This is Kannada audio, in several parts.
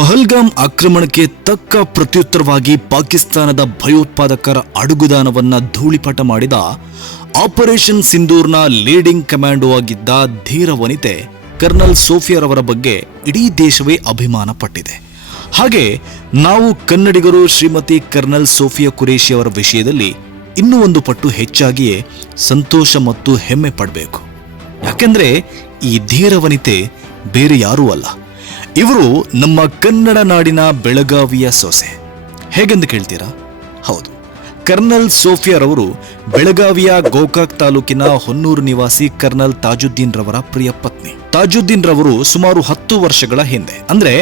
ಪಹಲ್ಗಾಮ್ ಆಕ್ರಮಣಕ್ಕೆ ತಕ್ಕ ಪ್ರತ್ಯುತ್ತರವಾಗಿ ಪಾಕಿಸ್ತಾನದ ಭಯೋತ್ಪಾದಕರ ಅಡುಗುದಾನವನ್ನ ಧೂಳಿಪಟ ಮಾಡಿದ ಆಪರೇಷನ್ ಸಿಂಧೂರ್ನ ಲೀಡಿಂಗ್ ಕಮಾಂಡೋ ಆಗಿದ್ದ ಧೀರ ವನಿತೆ ಕರ್ನಲ್ ಸೋಫಿಯಾರವರ ಬಗ್ಗೆ ಇಡೀ ದೇಶವೇ ಅಭಿಮಾನ ಪಟ್ಟಿದೆ. ಹಾಗೆ ನಾವು ಕನ್ನಡಿಗರು ಶ್ರೀಮತಿ ಕರ್ನಲ್ ಸೋಫಿಯಾ ಖುರೇಷಿ ಅವರ ವಿಷಯದಲ್ಲಿ ಇನ್ನೂ ಒಂದು ಪಟ್ಟು ಹೆಚ್ಚಾಗಿಯೇ ಸಂತೋಷ ಮತ್ತು ಹೆಮ್ಮೆ ಪಡಬೇಕು. ಯಾಕೆಂದ್ರೆ ಈ ಧೀರ ವನಿತೆ ಬೇರೆ ಯಾರೂ ಅಲ್ಲ, ಇವರು ನಮ್ಮ ಕನ್ನಡ ನಾಡಿನ ಬೆಳಗಾವಿಯ ಸೊಸೆ. ಹೇಗೆಂದು ಕೇಳ್ತೀರಾ? ಹೌದು, ಕರ್ನಲ್ ಸೋಫಿಯಾರವರು ಬೆಳಗಾವಿಯ ಗೋಕಾಕ್ ತಾಲೂಕಿನ ಹೊನ್ನೂರು ನಿವಾಸಿ ಕರ್ನಲ್ ತಾಜುದ್ದೀನ್ ರವರ ಪ್ರಿಯ ಪತ್ನಿ. ತಾಜುದ್ದೀನ್ ರವರು ಸುಮಾರು 10 ವರ್ಷಗಳ ಹಿಂದೆ ಅಂದ್ರೆ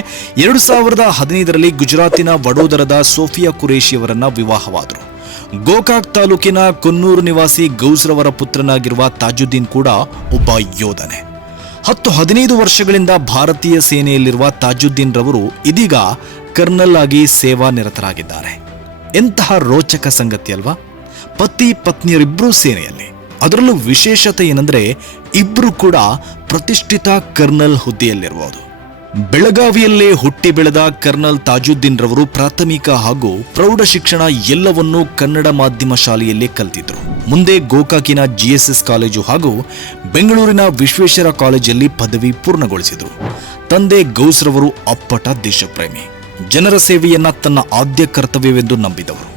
2015ರಲ್ಲಿ ಗುಜರಾತಿನ ವಡೋದರದ ಸೋಫಿಯಾ ಖುರೇಷಿಯವರನ್ನ ವಿವಾಹವಾದರು. ಗೋಕಾಕ್ ತಾಲೂಕಿನ ಕೊನ್ನೂರು ನಿವಾಸಿ ಗೌಸ್ರವರ ಪುತ್ರನಾಗಿರುವ ತಾಜುದ್ದೀನ್ ಕೂಡ ಒಬ್ಬ ಯೋಧನೆ. 10-15 ವರ್ಷಗಳಿಂದ ಭಾರತೀಯ ಸೇನೆಯಲ್ಲಿರುವ ತಾಜುದ್ದೀನ್ ರವರು ಇದೀಗ ಕರ್ನಲ್ ಆಗಿ ಸೇವಾ ನಿರತರಾಗಿದ್ದಾರೆ. ಎಂತಹ ರೋಚಕ ಸಂಗತಿ ಅಲ್ವಾ? ಪತಿ ಪತ್ನಿಯರಿಬ್ಬರೂ ಸೇನೆಯಲ್ಲಿ. ಅದರಲ್ಲೂ ವಿಶೇಷತೆ ಏನಂದ್ರೆ ಇಬ್ರು ಕೂಡ ಪ್ರತಿಷ್ಠಿತ ಕರ್ನಲ್ ಹುದ್ದೆಯಲ್ಲಿರುವುದು. ಬೆಳಗಾವಿಯಲ್ಲೇ ಹುಟ್ಟಿ ಬೆಳೆದ ಕರ್ನಲ್ ತಾಜುದ್ದೀನ್ ರವರು ಪ್ರಾಥಮಿಕ ಹಾಗೂ ಪ್ರೌಢ ಶಿಕ್ಷಣ ಎಲ್ಲವನ್ನೂ ಕನ್ನಡ ಮಾಧ್ಯಮ ಶಾಲೆಯಲ್ಲೇ ಕಲಿತಿದ್ರು. ಮುಂದೆ ಗೋಕಾಕಿನ GSS ಕಾಲೇಜು ಹಾಗೂ ಬೆಂಗಳೂರಿನ ವಿಶ್ವೇಶ್ವರ ಕಾಲೇಜಲ್ಲಿ ಪದವಿ ಪೂರ್ಣಗೊಳಿಸಿದರು. ತಂದೆ ಗೌಸ್ರವರು ಅಪ್ಪಟ ದೇಶಪ್ರೇಮಿ, ಜನರ ಸೇವೆಯನ್ನ ತನ್ನ ಆದ್ಯ ಕರ್ತವ್ಯವೆಂದು ನಂಬಿದವರು.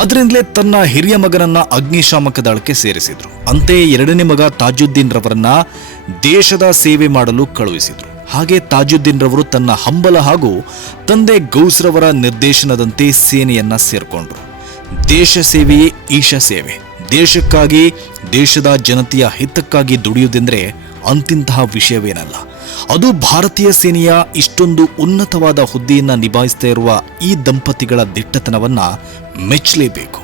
ಆದ್ರಿಂದಲೇ ತನ್ನ ಹಿರಿಯ ಮಗನನ್ನ ಅಗ್ನಿಶಾಮಕ ದಳಕ್ಕೆ ಸೇರಿಸಿದ್ರು. ಅಂತೆಯೇ ಎರಡನೇ ಮಗ ತಾಜುದ್ದೀನ್ ರವರನ್ನ ದೇಶದ ಸೇವೆ ಮಾಡಲು ಕಳುಹಿಸಿದ್ರು. ಹಾಗೆ ತಾಜುದ್ದೀನ್ ರವರು ತನ್ನ ಹಂಬಲ ಹಾಗೂ ತಂದೆ ಗೌಸ್ರವರ ನಿರ್ದೇಶನದಂತೆ ಸೇನೆಯನ್ನ ಸೇರ್ಕೊಂಡ್ರು. ದೇಶ ಸೇವೆಯೇ ಈಶ ಸೇವೆ. ದೇಶಕ್ಕಾಗಿ, ದೇಶದ ಜನತೆಯ ಹಿತಕ್ಕಾಗಿ ದುಡಿಯುವುದೆಂದ್ರೆ ಅಂತಿಂತಹ ವಿಷಯವೇನಲ್ಲ. ಅದು ಭಾರತೀಯ ಸೇನೆಯ ಇಷ್ಟೊಂದು ಉನ್ನತವಾದ ಹುದ್ದೆಯನ್ನ ನಿಭಾಯಿಸ್ತಾ ಇರುವ ಈ ದಂಪತಿಗಳ ದಿಟ್ಟತನವನ್ನ ಮೆಚ್ಚಲೇಬೇಕು.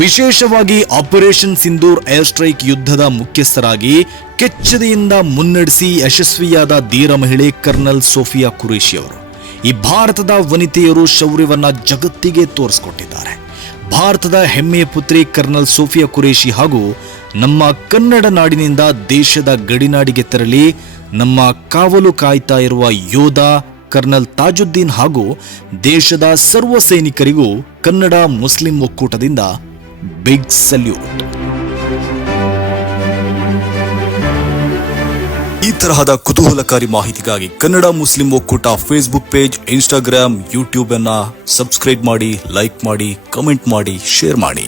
ವಿಶೇಷವಾಗಿ ಆಪರೇಷನ್ ಸಿಂಧೂರ್ ಏರ್ ಸ್ಟ್ರೈಕ್ ಯುದ್ಧದ ಮುಖ್ಯಸ್ಥರಾಗಿ ಕೆಚ್ಚೆದೆಯಿಂದ ಮುನ್ನಡೆಸಿ ಯಶಸ್ವಿಯಾದ ಧೀರ ಮಹಿಳೆ ಕರ್ನಲ್ ಸೋಫಿಯಾ ಖುರೇಷಿ ಅವರು. ಈ ಭಾರತದ ವನಿತೆಯರು ಶೌರ್ಯವನ್ನ ಜಗತ್ತಿಗೆ ತೋರಿಸಿಕೊಟ್ಟಿದ್ದಾರೆ. ಭಾರತದ ಹೆಮ್ಮೆಯ ಪುತ್ರಿ ಕರ್ನಲ್ ಸೋಫಿಯಾ ಖುರೇಷಿ ಹಾಗೂ ನಮ್ಮ ಕನ್ನಡ ನಾಡಿನಿಂದ ದೇಶದ ಗಡಿನಾಡಿಗೆ ತೆರಳಿ ನಮ್ಮ ಕಾವಲು ಕಾಯ್ತಾ ಇರುವ ಯೋಧ ಕರ್ನಲ್ ತಾಜುದ್ದೀನ್ ಹಾಗೂ ದೇಶದ ಸರ್ವ ಸೈನಿಕರಿಗೂ ಕನ್ನಡ ಮುಸ್ಲಿಂ ಒಕ್ಕೂಟದಿಂದ ಬಿಗ್ ಸಲ್ಯೂಟ್. ಈ ತರಹದ ಕುತೂಹಲಕಾರಿ ಮಾಹಿತಿಗಾಗಿ ಕನ್ನಡ ಮುಸ್ಲಿಂ ಒಕ್ಕೂಟ ಫೇಸ್ಬುಕ್ ಪೇಜ್, ಇನ್ಸ್ಟಾಗ್ರಾಮ್, ಯೂಟ್ಯೂಬ್ ಅನ್ನ ಸಬ್ಸ್ಕ್ರೈಬ್ ಮಾಡಿ, ಲೈಕ್ ಮಾಡಿ, ಕಮೆಂಟ್ ಮಾಡಿ, ಶೇರ್ ಮಾಡಿ.